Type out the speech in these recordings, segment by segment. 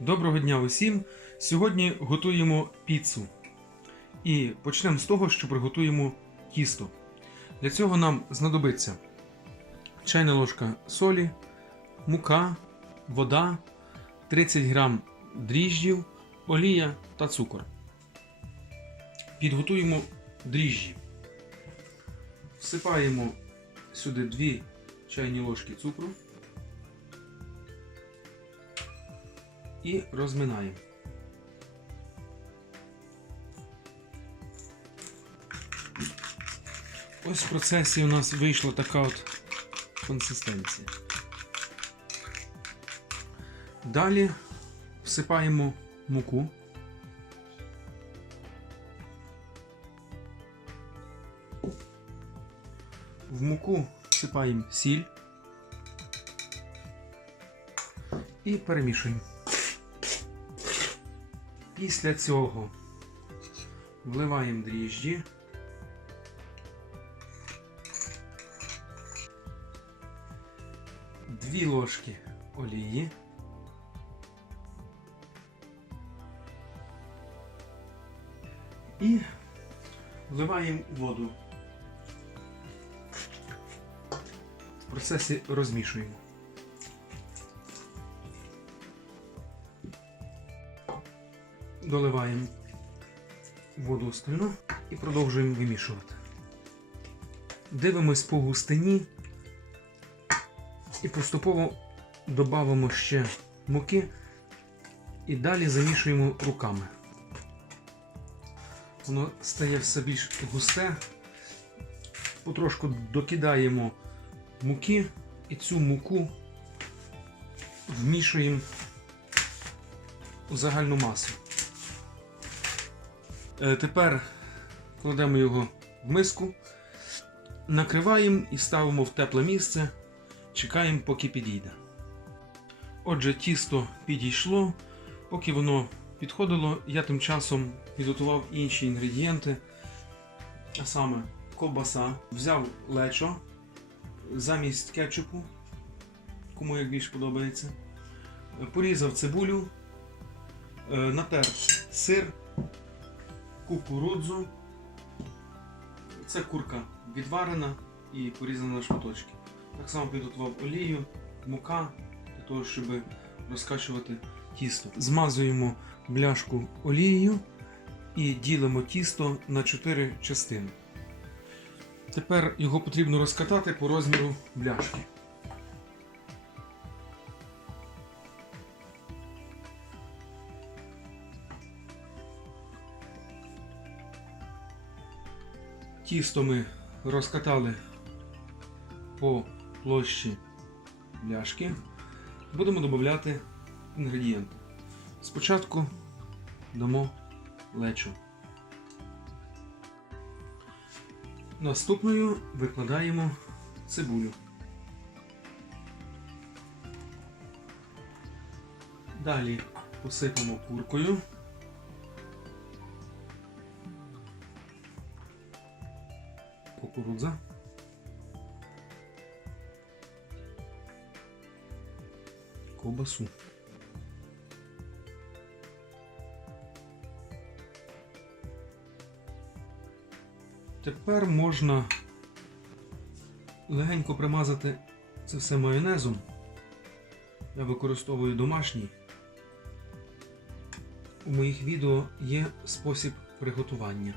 Доброго дня усім! Сьогодні готуємо піцу. І почнемо з того, що приготуємо тісто. Для цього нам знадобиться чайна ложка солі, мука, вода, 30 грам дріжджів, олія та цукор. Підготуємо дріжджі. Всипаємо сюди 2 чайні ложки цукру. І розминаємо. Ось в процесі у нас вийшла така от консистенція. Далі всипаємо муку. В муку всипаємо сіль і перемішуємо. Після цього вливаємо дріжджі. Дві ложки олії. І вливаємо воду. В процесі розмішуємо. Доливаємо воду остальну і продовжуємо вимішувати. Дивимось по густині і поступово додамо ще муки і далі замішуємо руками. Воно стає все більш густе. Потрошку докидаємо муки і цю муку вмішуємо у загальну масу. Е, Тепер кладемо його в миску, накриваємо і ставимо в тепле місце, чекаємо, поки підійде. Отже, тісто підійшло. Поки воно підходило, я тим часом підготував інші інгредієнти, а саме ковбаса, взяв лечо замість кетчупу, кому як більше подобається. Порізав цибулю, е, натер сир, кукурудзу. Це курка відварена і порізана на шматочки. Так само підготував олію, мука для того, щоб розкачувати тісто. Змазуємо бляшку олією і ділимо тісто на 4 частини. Тепер його потрібно розкатати по розміру бляшки. Тісто ми розкатали по площі бляшки. Будемо додати інгредієнти. Спочатку дамо лечо. Наступною викладаємо цибулю. Далі посипемо куркою. Кукурудза. Ковбасу. Тепер можна легенько примазати це все майонезом. Я використовую домашній. У моїх відео є спосіб приготування.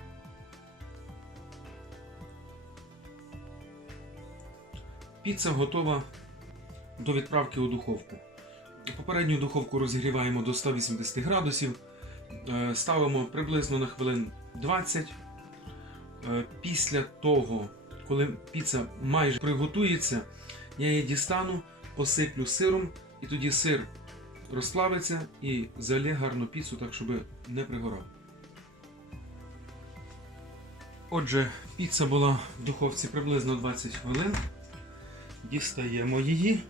Піца готова до відправки у духовку. Попередню духовку розігріваємо до 180 градусів, Е, ставимо приблизно на хвилин 20. Е, Після того, коли піца майже приготується, я її дістану, посиплю сиром, і тоді сир розплавиться і залє гарну піцу, так щоб не пригорав. Отже, піца була в духовці приблизно 20 хвилин. Дістаємо її,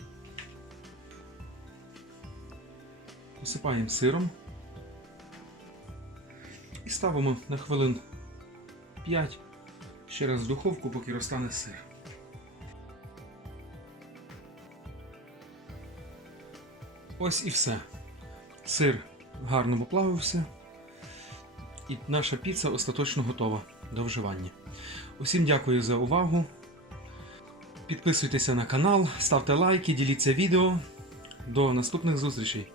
посипаємо сиром і ставимо на хвилин 5 ще раз в духовку, поки розтане сир. Ось і все. Сир гарно поплавився. І наша піца остаточно готова до вживання. Усім дякую за увагу. Підписуйтеся на канал, ставте лайки, діліться відео. До наступних зустрічей!